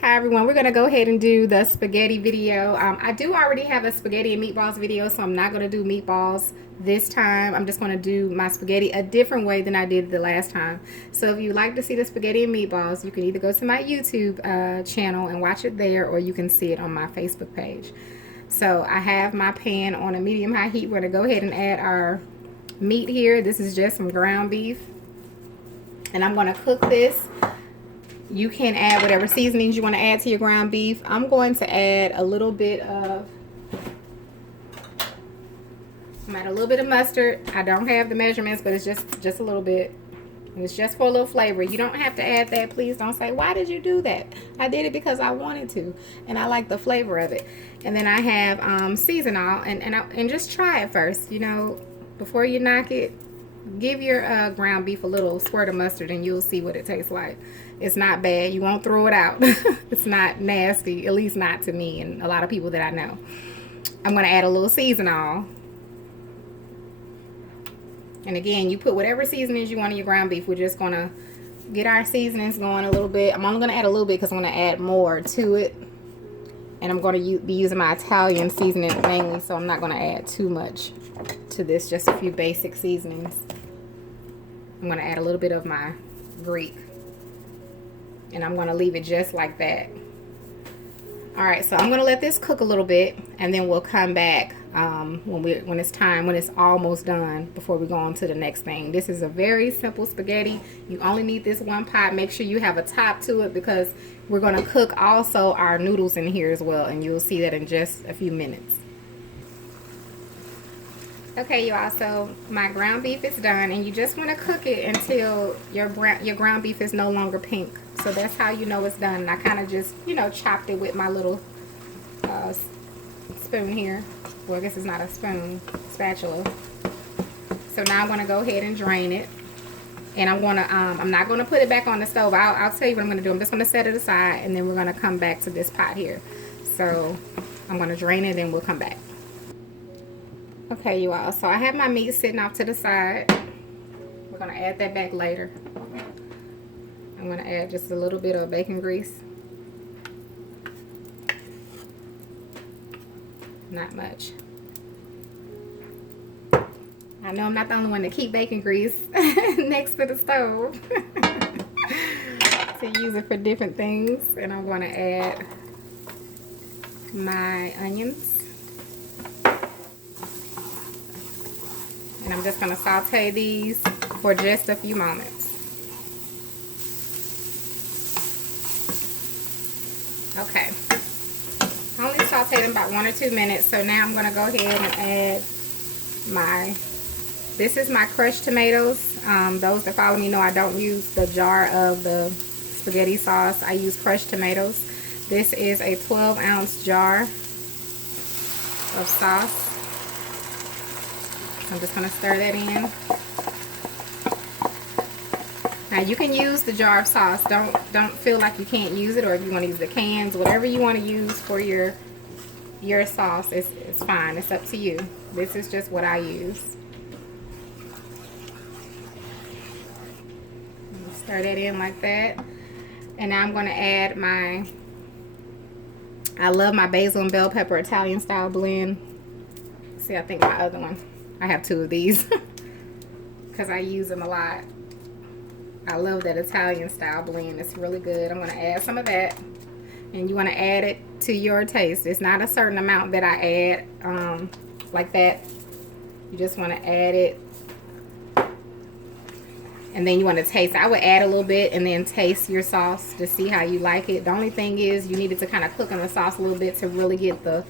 Hi everyone, we're going to go ahead and do the spaghetti video. I do already have a spaghetti and meatballs video, so I'm not going to do meatballs this time. I'm just going to do my spaghetti a different way than I did the last time. So if you'd like to see the spaghetti and meatballs, you can either go to my YouTube channel and watch it there, or you can see it on my Facebook page. So I have my pan on a medium-high heat. We're going to go ahead and add our meat here. This is just some ground beef. And I'm going to cook this. You can add whatever seasonings you want to add to your ground beef. I'm going to add a little bit of mustard. I don't have the measurements, but it's just a little bit. It's just for a little flavor. You don't have to add that. Please don't say, why did you do that? I did it because I wanted to, and I like the flavor of it. And then I have seasonal, and just try it first. You know, before you knock it, give your ground beef a little squirt of mustard, and you'll see what it tastes like. It's not bad. You won't throw it out. It's not nasty, at least not to me and a lot of people that I know. I'm going to add a little seasonal. And again, you put whatever seasonings you want in your ground beef. We're just going to get our seasonings going a little bit. I'm only going to add a little bit because I'm going to add more to it. And I'm going to be using my Italian seasoning mainly, so I'm not going to add too much to this, just a few basic seasonings. I'm going to add a little bit of my Greek. And I'm going to leave it just like that. Alright, so I'm going to let this cook a little bit, and then we'll come back when it's almost done, before we go on to the next thing. This is a very simple spaghetti. You only need this one pot. Make sure you have a top to it, because we're going to cook also our noodles in here as well, and you'll see that in just a few minutes. Okay, y'all, so my ground beef is done, and you just want to cook it until your ground beef is no longer pink. So that's how you know it's done. And I kind of just, you know, chopped it with my little spoon here. Well, I guess it's not a spoon, spatula. So now I'm going to go ahead and drain it. And I'm not going to put it back on the stove. I'll tell you what I'm going to do. I'm just going to set it aside, and then we're going to come back to this pot here. So I'm going to drain it, and we'll come back. Okay, you all, so I have my meat sitting off to the side. We're going to add that back later. I'm going to add just a little bit of bacon grease. Not much. I know I'm not the only one to keep bacon grease next to the stove to use it for different things. And I'm going to add my onions. And I'm just going to saute these for just a few moments. Okay. I only sauteed them about 1 or 2 minutes. So now I'm going to go ahead and add this is my crushed tomatoes. Those that follow me know I don't use the jar of the spaghetti sauce. I use crushed tomatoes. This is a 12-ounce jar of sauce. I'm just going to stir that in. Now you can use the jar of sauce. Don't feel like you can't use it, or if you want to use the cans, whatever you want to use for your sauce, it's fine. It's up to you. This is just what I use. Stir that in like that. And now I'm going to add I love my basil and bell pepper Italian style blend. See, I think my other one, I have 2 of these because I use them a lot. I love that Italian style blend. It's really good. I'm going to add some of that, and you want to add it to your taste. It's not a certain amount that I add like that. You just want to add it, and then you want to taste. I would add a little bit and then taste your sauce to see how you like it. The only thing is you need it to kind of cook in the sauce a little bit to really get the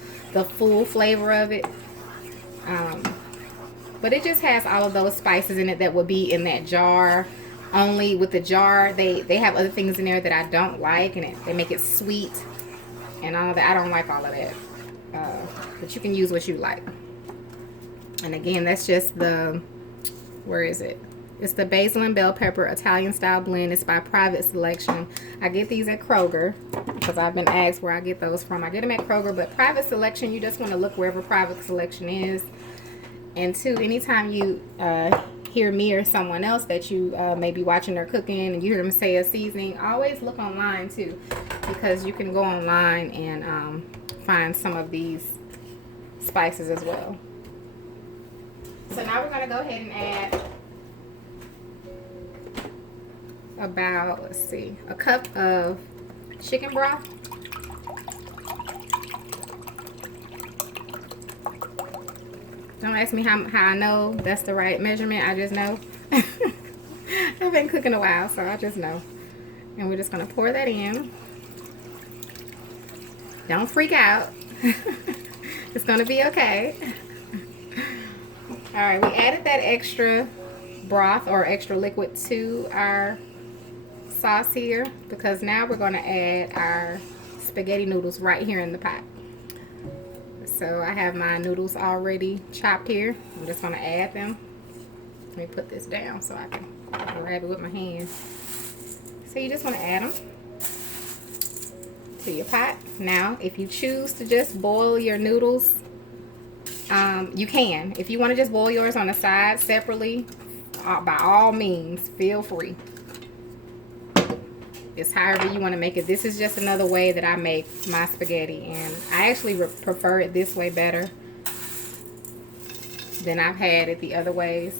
full flavor of it. But it just has all of those spices in it that would be in that jar. Only with the jar, they have other things in there that I don't like, and they make it sweet and all that. I don't like all of that. But you can use what you like. And again, that's just where is it? It's the basil and bell pepper Italian style blend. It's by Private Selection. I get these at Kroger because I've been asked where I get those from. I get them at Kroger, but Private Selection, you just want to look wherever Private Selection is. And 2, anytime you hear me or someone else that you may be watching or cooking and you hear them say a seasoning, always look online too. because you can go online and find some of these spices as well. So now we're going to go ahead and add about, let's see, a cup of chicken broth. Don't ask me how I know that's the right measurement. I just know. I've been cooking a while, so I just know. And we're just going to pour that in. Don't freak out. It's going to be okay. All right, we added that extra broth or extra liquid to our sauce here because now we're going to add our spaghetti noodles right here in the pot. So I have my noodles already chopped here. I'm just going to add them. Let me put this down so I can grab it with my hand. So you just want to add them to your pot. Now, if you choose to just boil your noodles, you can. If you want to just boil yours on the side separately, by all means, feel free. It's however you want to make it. This is just another way that I make my spaghetti, and I actually prefer it this way better than I've had it the other ways.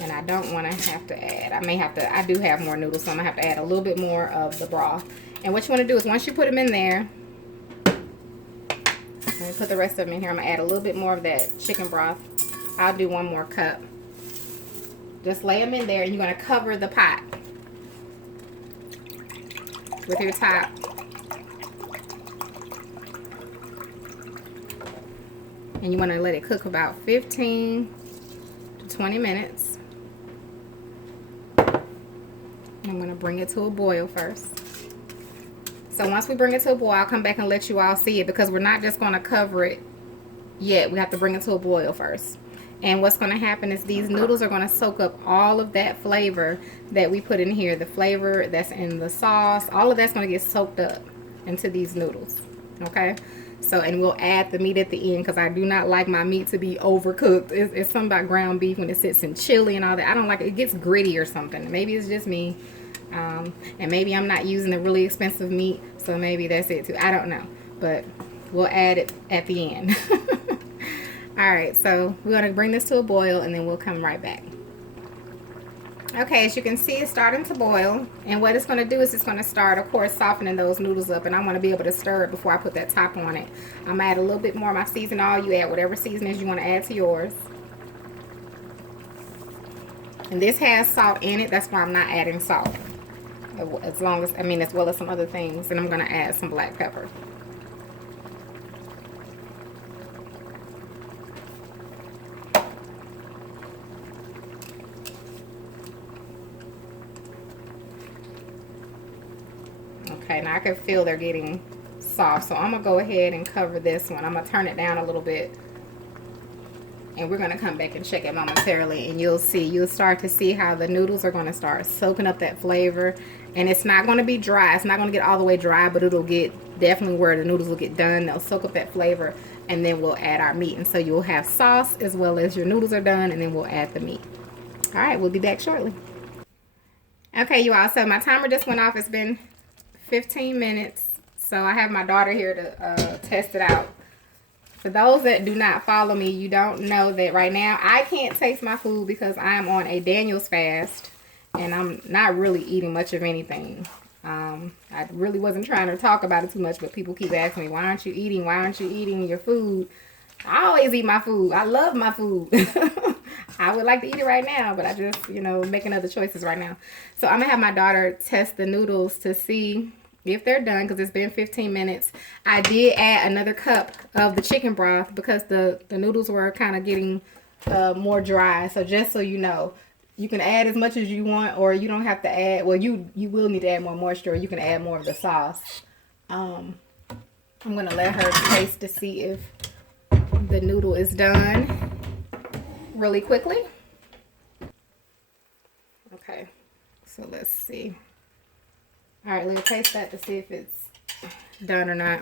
And I don't want to have to add, I do have more noodles, so I'm going to have to add a little bit more of the broth. And what you want to do is once you put them in there, let me put the rest of them in here. I'm going to add a little bit more of that chicken broth. I'll do 1 more cup. Just lay them in there, and you're going to cover the pot with your top. And you want to let it cook about 15 to 20 minutes. I'm going to bring it to a boil first. So once we bring it to a boil, I'll come back and let you all see it because we're not just going to cover it yet. We have to bring it to a boil first. And what's going to happen is these noodles are going to soak up all of that flavor that we put in here. The flavor that's in the sauce, all of that's going to get soaked up into these noodles. Okay? So, and we'll add the meat at the end because I do not like my meat to be overcooked. It's something about ground beef when it sits in chili and all that. I don't like it. It gets gritty or something. Maybe it's just me. And maybe I'm not using the really expensive meat, so maybe that's it too. I don't know. But we'll add it at the end. Alright, so we're going to bring this to a boil and then we'll come right back. Okay, as you can see, it's starting to boil. And what it's going to do is it's going to start, of course, softening those noodles up. And I want to be able to stir it before I put that top on it. I'm going to add a little bit more of my seasoning oil. You add whatever seasonings you want to add to yours. And this has salt in it. That's why I'm not adding salt. As well as some other things. And I'm going to add some black pepper. Okay, now I can feel they're getting soft, so I'm going to go ahead and cover this one. I'm going to turn it down a little bit, and we're going to come back and check it momentarily, and you'll start to see how the noodles are going to start soaking up that flavor, and it's not going to be dry. It's not going to get all the way dry, but it'll get definitely where the noodles will get done. They'll soak up that flavor, and then we'll add our meat, and so you'll have sauce as well as your noodles are done, and then we'll add the meat. All right, we'll be back shortly. Okay, you all, so my timer just went off. It's been 15 minutes, so I have my daughter here to test it out. For those that do not follow me, you don't know that right now I can't taste my food because I'm on a Daniel's fast and I'm not really eating much of anything. I really wasn't trying to talk about it too much, but people keep asking me, why aren't you eating? Why aren't you eating your food? I always eat my food. I love my food. I would like to eat it right now, but I just, making other choices right now. So I'm going to have my daughter test the noodles to see if they're done because it's been 15 minutes. I did add another cup of the chicken broth because the noodles were kind of getting more dry. So just so you know, you can add as much as you want, or you don't have to add. Well, you will need to add more moisture, or you can add more of the sauce. I'm going to let her taste to see if the noodle is done really quickly. Okay, so let's see. All right, let's taste that to see if it's done or not.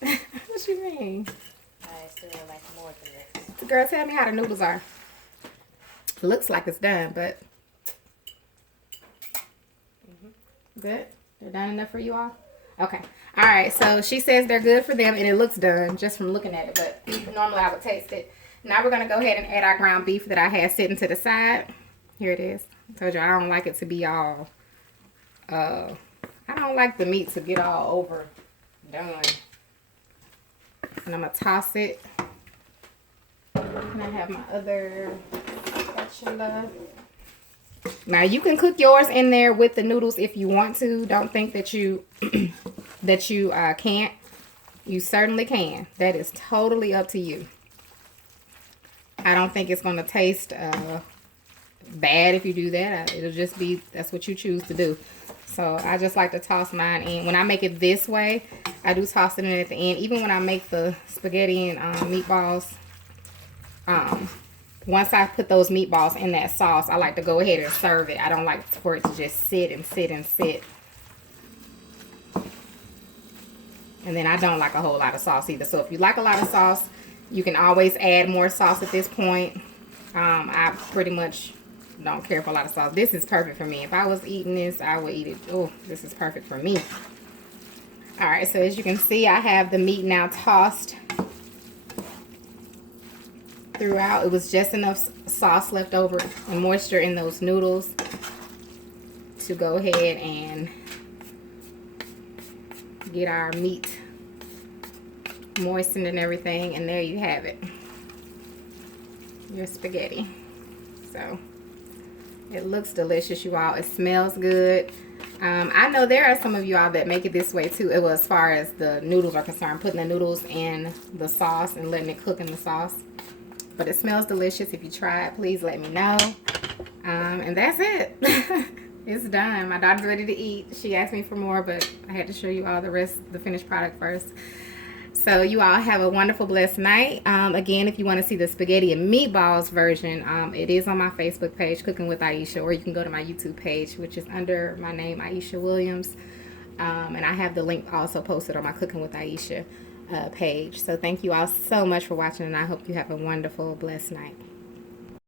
What you mean? I still like more than this. Girl, tell me how the noodles are. Looks like it's done, but Good? They're done enough for you all? Okay. All right. So she says they're good for them, and it looks done just from looking at it. But normally I would taste it. Now we're going to go ahead and add our ground beef that I had sitting to the side. Here it is. I told you I don't like it to be all, I don't like the meat to get all over done. And I'm going to toss it. And I have my other spatula. Now you can cook yours in there with the noodles if you want to. Don't think that you can't. You certainly can. That is totally up to you. I don't think it's going to taste bad if you do that. It'll just be, that's what you choose to do. So I just like to toss mine in. When I make it this way, I do toss it in at the end. Even when I make the spaghetti and meatballs, once I put those meatballs in that sauce, I like to go ahead and serve it. I don't like for it to just sit and sit and sit. And then I don't like a whole lot of sauce either. So if you like a lot of sauce, you can always add more sauce at this point. I pretty much don't care for a lot of sauce. This is perfect for me. If I was eating this, I would eat it. Oh, this is perfect for me. All right, so as you can see, I have the meat now tossed throughout. It was just enough sauce left over and moisture in those noodles to go ahead and get our meat moistened and everything. And there you have it, your spaghetti. So it looks delicious, you all. It smells good. I know there are some of you all that make it this way too. It was as far as the noodles are concerned, putting the noodles in the sauce and letting it cook in the sauce. But it smells delicious. If you try it, please let me know. And that's it. It's done. My daughter's ready to eat. She asked me for more, but I had to show you all the rest, the finished product first. So you all have a wonderful, blessed night. Again, if you want to see the spaghetti and meatballs version, it is on my Facebook page, Cooking with Aisha, or you can go to my YouTube page, which is under my name, Aisha Williams. And I have the link also posted on my Cooking with Aisha page. So thank you all so much for watching, and I hope you have a wonderful, blessed night.